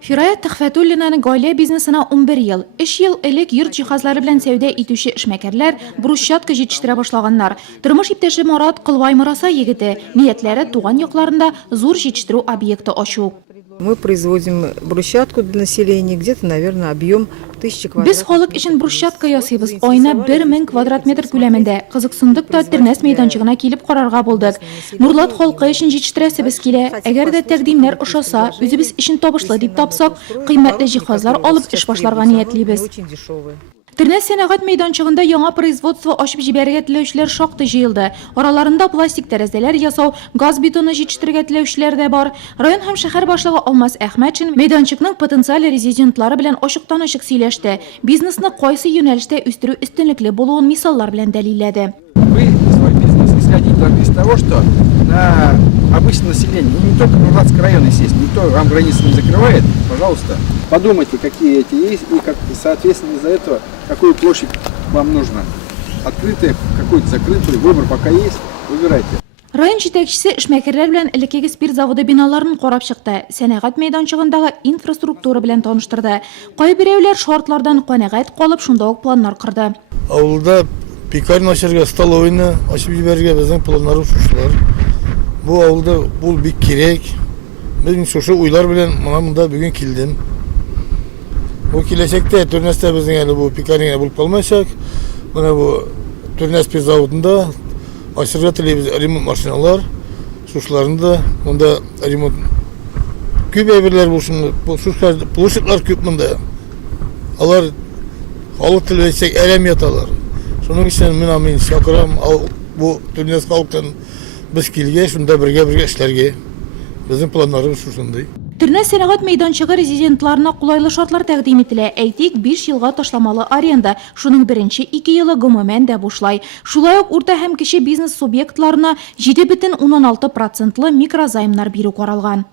Firayat Тәхфәтуллинаның гаилә бизнесына 11 ел. 3 ел элек йорт җиһазлары белән сәүдә итүче эшмәкәрләр брусчатка җитештерә башлаганнар. Тормыш иптәше Марат Кылвай Мураса егете ниятләре туган якларында зур җитештерү объекты ачу. Мы производим брусчатку для населения, где-то, наверное, объем 1000 квадратов. Без халык өчен брусчатка ясыйбыз. Айна 1000 квадрат метр күләмендә. Кызыксындык та Тернәс мәйданчыгына килеп карарга булдык. Нурлат халкы өчен җитештерәсебез килә. Әгәр дә тәкъдимнәр ошаса, үзебез өчен табышлы дип тапсак, кыйммәтле җиһазлар алып эш башларга ниятлибез. Очень дешевые. Тернәс сәнәгать мәйданчыгында яңа производство ачып җибәрергә теләүчеләр шактый җыелды. Араларында пластик тәрәзәләр ясау, газ бетоны җитештерергә теләүчеләр дә бар. Район һәм шәһәр башлыгы Алмаз Әхмәтшин мәйданчыкның потенциаль резидентлары белән ачыктан-ачык сөйләште. Бизнесны кайсы юнәлештә үстерү үстенлекле булуын мисаллар белән дәлилләде. Вы свой бизнес исходить только из того, что на обычное население, и не только Нурлатский район, естественно, никто вам границы не закрывает, пожалуйста, подумайте, какие эти есть, и как, соответственно, из-за этого, какую площадь вам нужно. Открытая, какую-то закрытую, выбор пока есть, выбирайте. Район җитәкчесе эшмәкәрләр белән элеккеге спирт заводы биналарын карап чыкты. Сәнәгать мәйданчыгындагы инфраструктура белән таныштырды. Кайберәүләр шартлардан канәгать калып, шунда ук планнар кырды. Авылда пекарь ачарга, столовыйны ачып җибәрергә безнең планнарыбыз шушылар. Бу авылда бул бик кирәк. Мин шушы уйлар белән монда бүген килдем. Бу киләчәктә Тернәстә безнең әле бу пекарня булып калмаячак. Менә бу Тернәс спирт заводында ачарга телибез ремонт машиналар. Шушларында монда ремонт күп әйберләр булсын. Шушлар площадьлар күп монда. Алар халык теләсәк әрәм яталар. Шуның өчен мин чакырам бу Тернәс халкын biz килгәч, шунда бергә эшләргә. Безнең планнарыбыз шушындый. Тернәс сәнәгать мәйданчыгы резидентларына кулайлы шартлар тәкъдим ителә. Әйтик, 5 елга ташламалы аренда, шуның беренче 2 елы гомумән дә бушлай. Шулай ук урта һәм кече бизнес субъектларына 7,16% микрозаймнар бирү каралган.